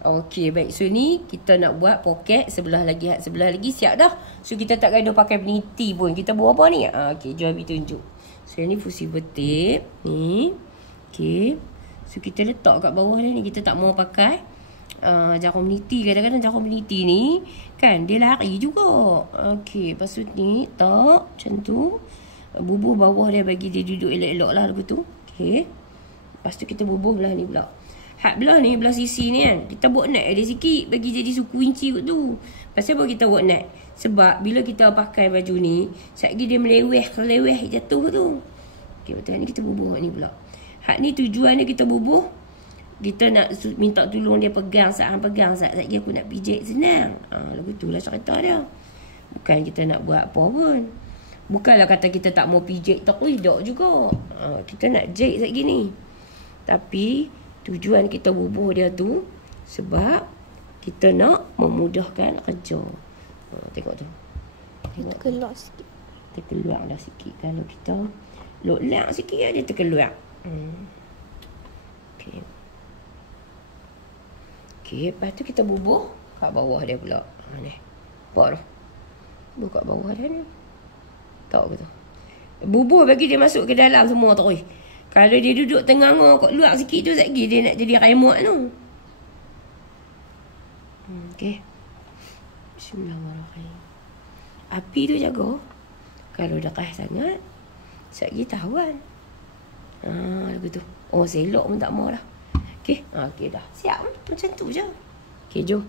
Okey, baik. So ni kita nak buat poket sebelah lagi. Sebelah lagi siap dah. So kita tak kena pakai peniti pun. Kita buat apa ni? Okey, jom Abi tunjuk. So ni fusible tape ni. Okey. So kita letak kat bawah ni. Kita tak mau pakai jarum peniti. Kadang-kadang jarum peniti ni kan dia lari juga. Okey, lepas tu ni tak macam tu. Bubuh bawah dia bagi dia duduk elok-elok lah lepas tu. Okey. Lepas tu kita bubuh belah ni pula. Hak belah ni, belah sisi ni kan. Kita buat net dia sikit. Bagi jadi suku kunci kot tu. Pasal apa kita buat net? Sebab bila kita pakai baju ni, sekejap lagi dia meleweh jatuh tu. Okey, betul ni kita bubuh hak ni pula. Hak ni tujuan dia kita bubuh. Kita nak minta tolong dia pegang. Saat pegang, saat lagi aku nak pijak senang. Lagu tu lah cerita dia. Bukan kita nak buat apa pun. Bukanlah kata kita tak mau pijak. Tak tidak juga. Kita nak jahit sekejap ni. Tapi tujuan kita bubuh dia tu sebab kita nak memudahkan kerja. Tengok tu. Dia terkeluar sikit. Terkeluar dah sikit. Kalau kita lock sikit dia terkeluar. Okey. Okey, lepas tu kita bubuh kat bawah dia pula. Ni. Nampak dah. Bubuh kat bawah dia ni. Tahu ke tu? Bubuh bagi dia masuk ke dalam semua terus. Kalau dia duduk tengah kat luar sikit tu, sekejap dia nak jadi remote tu. Okey. Bismillahirrahmanirrahim. Api tu jaga. Kalau dekat sangat, sekejap lagi tahuan. Lagu tu. Oh, selok pun tak mau dah. Okey. Okey dah. Siap. Macam tu je. Okey, jom.